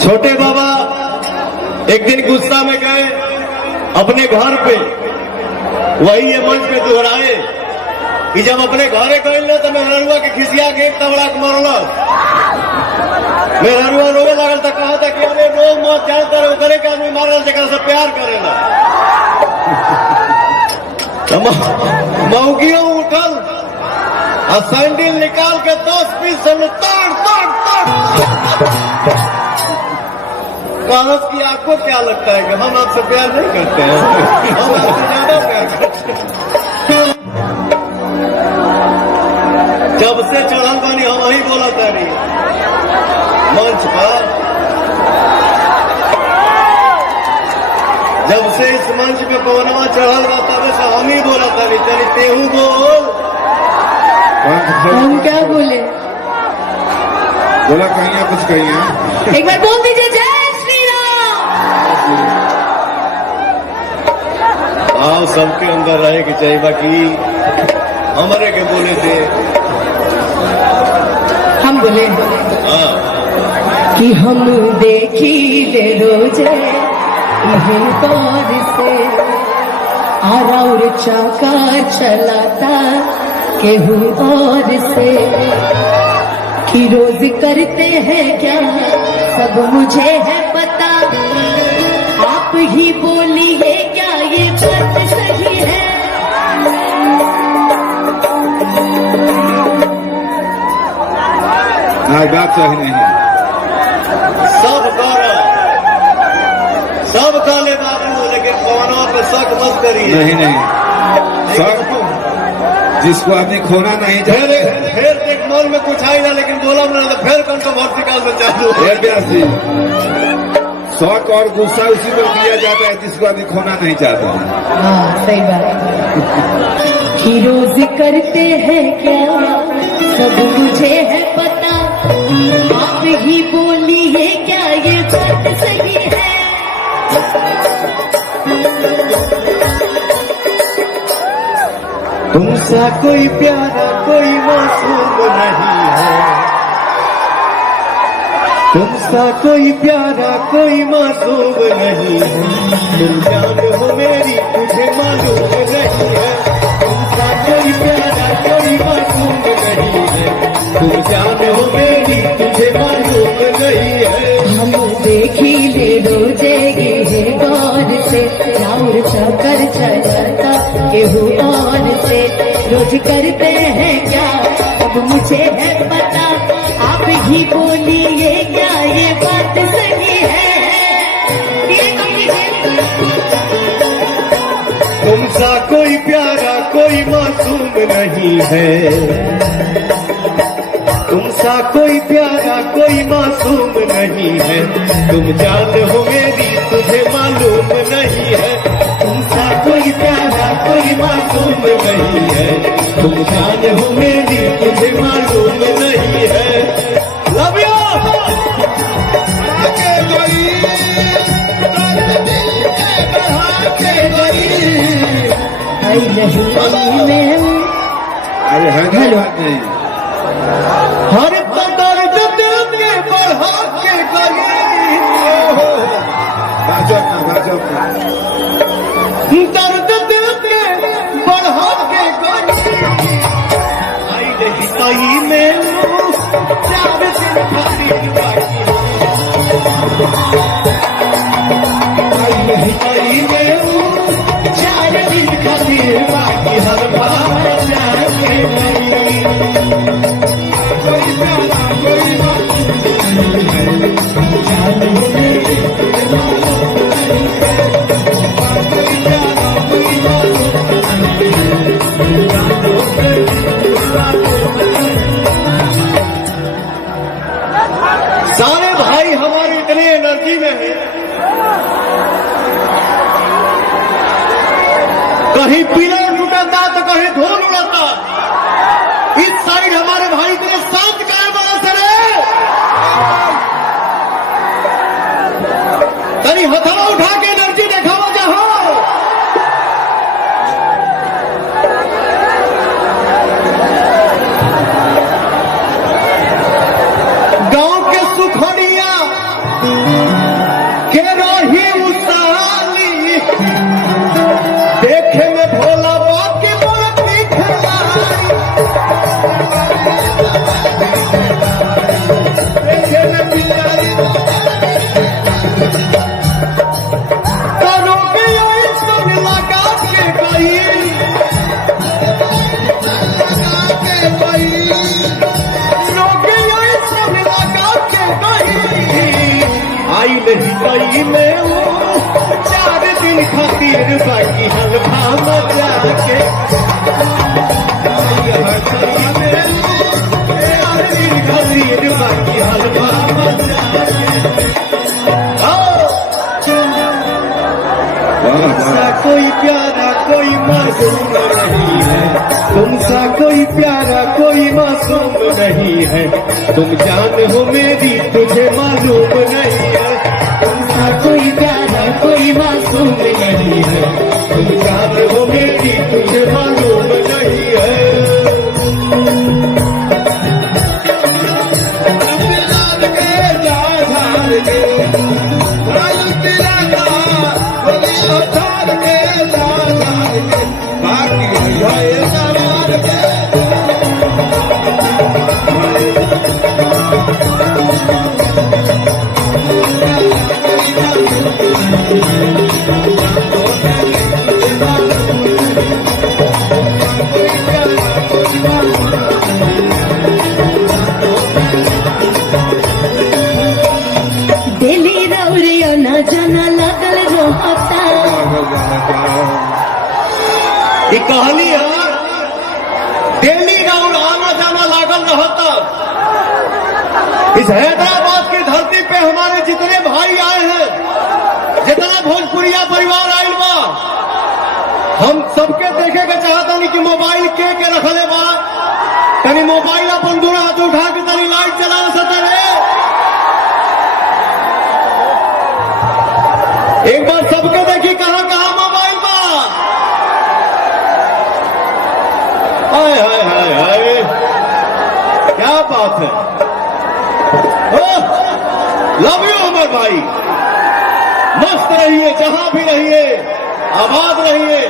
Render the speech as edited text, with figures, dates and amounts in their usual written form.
छोटे बाबा एक दिन गुस्सा में गए अपने घर पे, वही ये मंच पे दोहराए कि जब अपने घरे गए न तो मेहरुआ के खिसिया के एक तबड़ा के मरल। मेहरुआ रोवे लगल तो कहा था कि अरे रो मत, जानता रहे करे के आदमी मारल जगह से प्यार करेला। मऊगियों उठल और सैंडल निकाल के 10 पीस से तोड़ तोड़ तोड़। कागज की आपको क्या लगता है कि हम आपसे प्यार नहीं करते हैं? हम आपसे ज्यादा प्यार करते हैं। जब से चढ़ल बानी हम वही बोला तारी मंच पर, जब से इस मंच पे पवनवा चढ़ल बा तब से हम ही बोला तारी, तनी तेहू बोल। हम क्या बोले? बोला कहीं कुछ कहीं एक बार बोल दीजिए जय श्री राम। आओ सबके अंदर रहे कि चाहिए, बाकी हमारे के बोले थे हम बोले कि हम देखी ले रोजे तौर से आरा और चाका चलाता केहू और से कि रोज करते हैं क्या सब मुझे है पता, आप ही बोलिए क्या ये बात सही है? बात सही नहीं। सब काले बाबू, लेकिन पवनवा पे शक मत करिए। नहीं शक जिसको आदमी खोना नहीं चाहते। फिर देख मॉल में कुछ आई ना, लेकिन बोला ना तो फिर कंट्रोवर्सी निकाल में चालू। शौक और गुस्सा उसी में किया जाता है जिसको आदमी खोना नहीं चाहता। हाँ सही बात। कि रोज करते हैं क्या सब मुझे है पता, आप ही बोलिए क्या ये बात सही है? तुमसा कोई प्यारा कोई मासूम नहीं है, तुमसा कोई प्यारा कोई मासूम नहीं है, तुम जान हो मेरी तुझे मालूम नहीं है। तुमसा कोई प्यारा कोई मासूम नहीं है, तुम जान हो मेरी तुझे मालूम नहीं है। हम देखी ले रोजे ये गौर से राउर चकर चलता केहू और से, रोज करते हैं क्या अब मुझे है पता, आप ही बोलिए क्या ये बात सही है? तुमसा कोई प्यारा कोई मासूम नहीं है, तुमसा कोई प्यारा कोई मासूम नहीं है, तुम जान हो मेरी तुझे मालूम नहीं है। तुमसा कोई प्यारा कोई मासूम नहीं है, तुम जान हो मेरी तुझे मालूम नहीं है। Love you. अरे हेलो हर दर्द दिल के बढ़ा के गई, दर्द दिल के बढ़ा के गई, आई रही सही में 4 दिन खातिर बाकी, आई रही सही में 4 दिन खातिर बाकी, हर बार जाके सारे भाई हमारी इतनी एनर्जी में है, कहीं पिलर टूटता तो कहीं धूल उड़ता। इस साइड हमारे भाई इतने शांत काहे वाला सर है, तनी हथवा उठा के एनर्जी दिखावा जहां। गांव के सुखोड़िया आई नहीं कई में वो 4 दिन खातिर बाकी हलवा मचा के 4 दिन खातिर बाकी हलवा मचा तुमसा कोई प्यारा कोई मासूम नहीं है तुमसा कोई प्यारा कोई मासूम नहीं है तुम जान हो मेरी तुझे मालूम नहीं है तुमसा कोई प्यारा कोई मासूम नहीं है तुम जान हो मेरी तुझे मालूम नहीं है दिल्ली रौरिया न जाना लगल रोहता ये कहानी है दिल्ली राउंड आना जाना लागल रहता इस हैदराबाद की धरती पे हमारे जितने भाई आए हैं जितना भोजपुरिया परिवार आयल बा हम सबके देखे के चाहता नहीं कि मोबाइल के रखले बा तनी मोबाइल अपन दूर हाथ उठा के तनी लाइट चला सकते रहे एक बार सबके देखी कहां कहां मोबाइल बा हाय हाय हाय हाय क्या बात है लव यू अमर भाई मस्त रहिए जहां भी रहिए आबाद रहिए